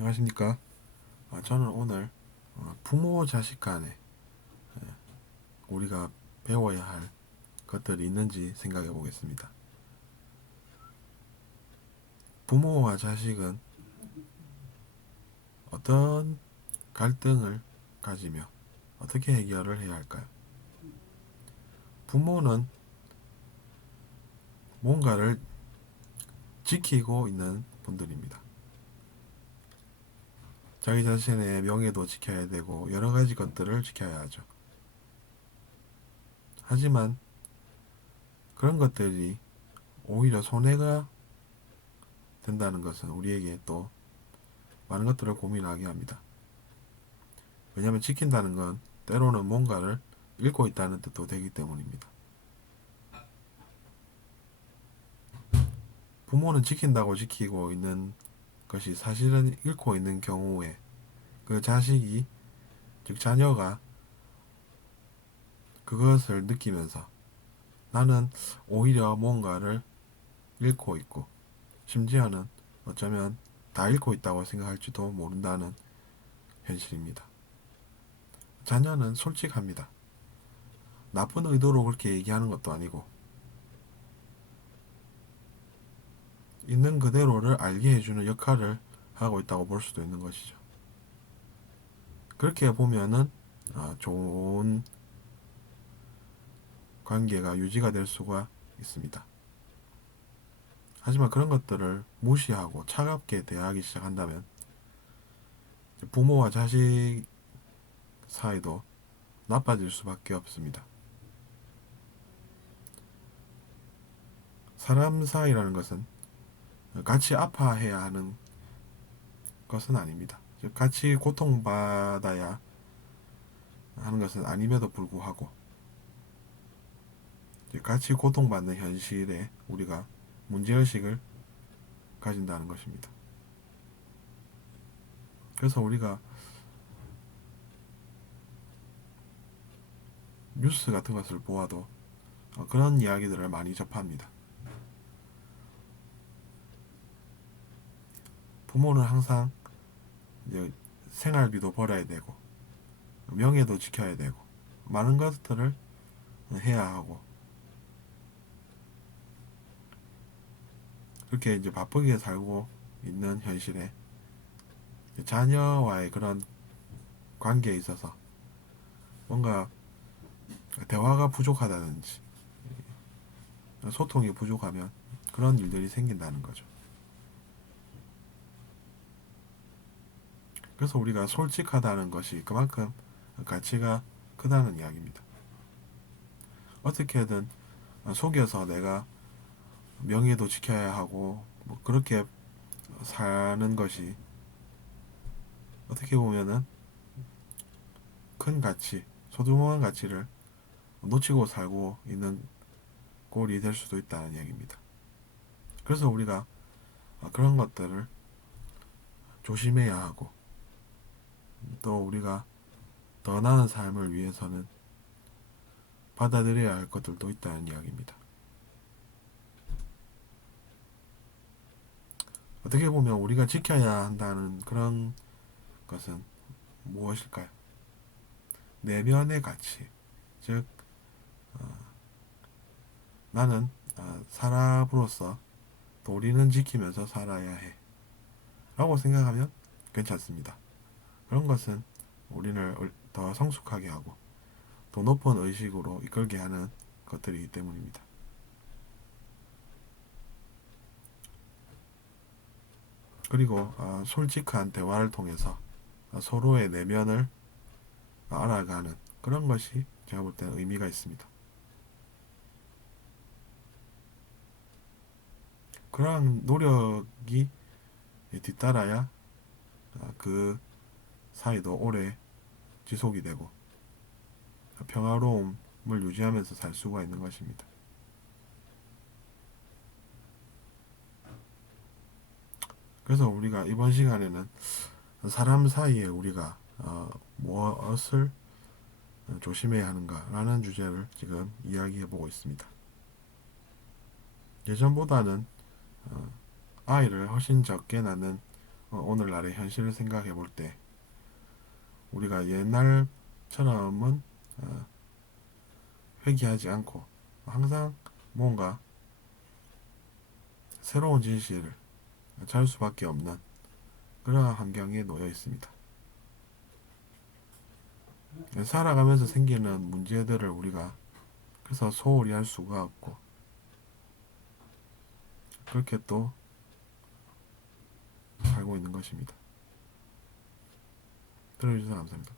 안녕하십니까. 저는 오늘 부모 자식 간에 우리가 배워야 할 것들이 있는지 생각해 보겠습니다. 부모와 자식은 어떤 갈등을 가지며 어떻게 해결을 해야 할까요? 부모는 뭔가를 지키고 있는 분들입니다. 자기 자신의 명예도 지켜야 되고 여러 가지 것들을 지켜야 하죠. 하지만 그런 것들이 오히려 손해가 된다는 것은 우리에게 또 많은 것들을 고민하게 합니다. 왜냐하면 지킨다는 건 때로는 뭔가를 잃고 있다는 뜻도 되기 때문입니다. 부모는 지킨다고 지키고 있는 것이 사실은 잃고 있는 경우에 그 자식이, 즉 자녀가 그것을 느끼면서 나는 오히려 뭔가를 잃고 있고, 심지어는 어쩌면 다 잃고 있다고 생각할지도 모른다는 현실입니다. 자녀는 솔직합니다. 나쁜 의도로 그렇게 얘기하는 것도 아니고 있는 그대로를 알게 해주는 역할을 하고 있다고 볼 수도 있는 것이죠. 그렇게 보면은 좋은 관계가 유지가 될 수가 있습니다. 하지만 그런 것들을 무시하고 차갑게 대하기 시작한다면 부모와 자식 사이도 나빠질 수밖에 없습니다. 사람 사이라는 것은 같이 아파해야 하는 것은 아닙니다. 즉 같이 고통받아야 하는 것은 아님에도 불구하고 같이 고통받는 현실에 우리가 문제의식을 가진다는 것입니다. 그래서 우리가 뉴스 같은 것을 보아도 그런 이야기들을 많이 접합니다. 부모는 항상 이제 생활비도 벌어야 되고 명예도 지켜야 되고 많은 것들을 해야 하고 그렇게 이제 바쁘게 살고 있는 현실에 자녀와의 그런 관계에 있어서 뭔가 대화가 부족하다든지 소통이 부족하면 그런 일들이 생긴다는 거죠. 그래서 우리가 솔직하다는 것이 그만큼 가치가 크다는 이야기입니다. 어떻게든 속여서 내가 명예도 지켜야 하고 뭐 그렇게 사는 것이 어떻게 보면은 큰 가치, 소중한 가치를 놓치고 살고 있는 꼴이 될 수도 있다는 이야기입니다. 그래서 우리가 그런 것들을 조심해야 하고 또 우리가 더 나은 삶을 위해서는 받아들여야 할 것들도 있다는 이야기입니다. 어떻게 보면 우리가 지켜야 한다는 그런 것은 무엇일까요? 내면의 가치, 즉 나는 사람으로서 도리는 지키면서 살아야 해 라고 생각하면 괜찮습니다. 그런 것은 우리를 더 성숙하게 하고 더 높은 의식으로 이끌게 하는 것들이기 때문입니다. 그리고 솔직한 대화를 통해서 서로의 내면을 알아가는 그런 것이 제가 볼 때는 의미가 있습니다. 그러한 노력이 뒤따라야 그 사이도 오래 지속이 되고 평화로움을 유지하면서 살 수가 있는 것입니다. 그래서 우리가 이번 시간에는 사람 사이에 우리가 무엇을 조심해야 하는가라는 주제를 지금 이야기해 보고 있습니다. 예전보다는 아이를 훨씬 적게 낳는 오늘날의 현실을 생각해 볼 때 우리가 옛날처럼은 회귀하지 않고 항상 뭔가 새로운 진실을 찾을 수밖에 없는 그러한 환경에 놓여 있습니다. 살아가면서 생기는 문제들을 우리가 그래서 소홀히 할 수가 없고 그렇게 또 살고 있는 것입니다. 들어주셔서 감사합니다.